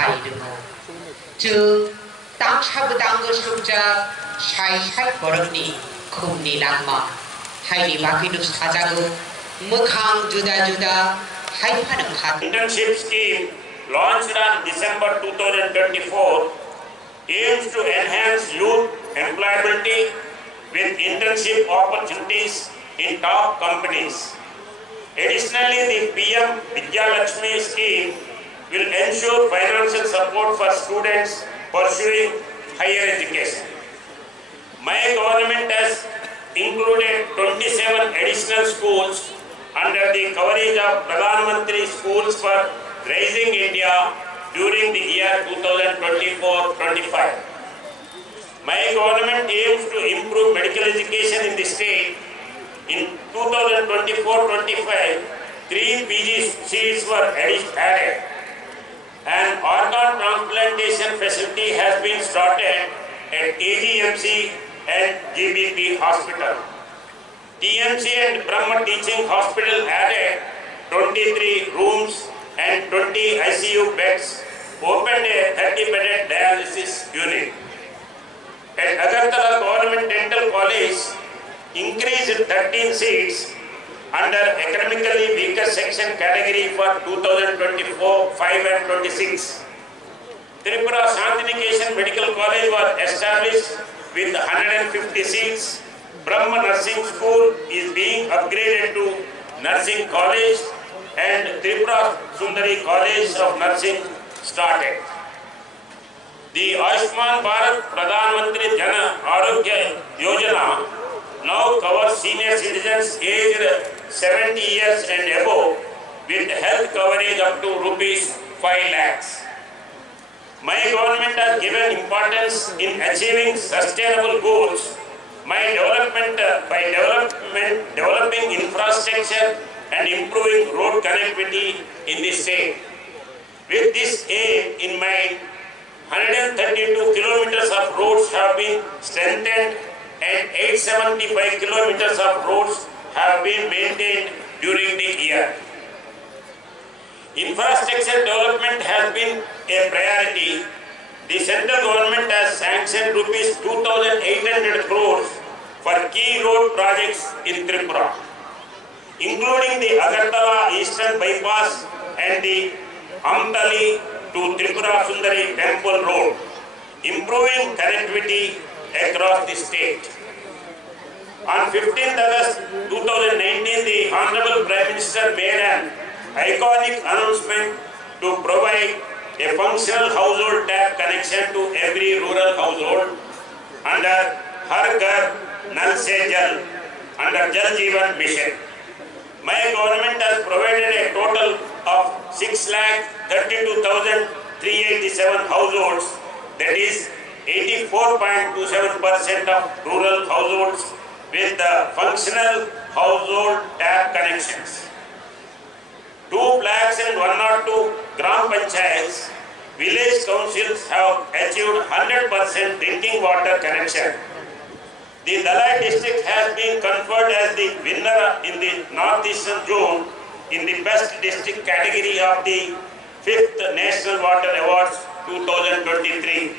하이르모 즉 땅차부당거 숙자 사이살 버럭니 쿰니 랑마 하이리 바퀴누 사자급 무캉 주다 하이파는 가 Internship scheme launched on December 2024 aims to enhance youth employability with internship opportunities in top companies. Additionally, the PM Vidya Lakshmi scheme will ensure financial support for students pursuing higher education. My government has included 27 additional schools under the coverage of Pradhan Mantri Schools for Raising India during the year 2024-25. My government aims to improve medical education in the state. In 2024-25, 3 PG seats were added. An organ transplantation facility has been started at AGMC and GBP Hospital. TMC and Brahma Teaching Hospital added 23 rooms and 20 ICU beds, opened a 30-bedded dialysis unit. At Agartala Government Dental College, increased 13 seats under academically weaker section category for 2024-5 and 26. Tripura Shantinikesan Medical College was established with 150 seats. Brahma Nursing School is being upgraded to Nursing College and Tripura Sundari College of Nursing started. The Ayushman Bharat Pradhan Mantri Jana Arogya Yojana now covers senior citizens aged 70 years and above with health coverage up to rupees 5 lakhs. My government has given importance in achieving sustainable goals by developing infrastructure and improving road connectivity in the state. With this aim in mind, 132 kilometers of roads have been strengthened and 875 kilometers of roads have been maintained during the year. Infrastructure development has been a priority. The central government has sanctioned rupees 2,800 crores for key road projects in Tripura, including the Agartala Eastern Bypass and the Amtali to Tripura Sundari Temple Road, improving connectivity across the state. On 15th August 2019, the Honorable Prime Minister made an iconic announcement to provide a functional household tap connection to every rural household under Har Ghar Nal Se Jal, under Jal Jeevan Mission. My government has provided a total of 6,32,387 households, that is 84.27% of rural households with the functional household tap connections. 2,102 Gram Panchayats, village councils have achieved 100% drinking water connection. The Dalai district has been conferred as the winner in the Northeastern Zone in the Best District category of the 5th National Water Awards 2023.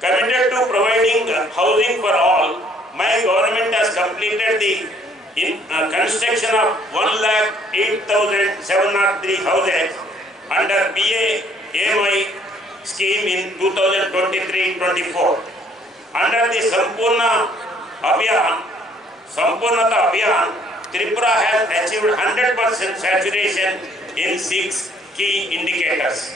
Committed to providing housing for all, my government has completed the construction of 1,08,703 houses under PAMI scheme in 2023-24. Under the Sampurnata Abhiyan, Tripura has achieved 100% saturation in 6 key indicators.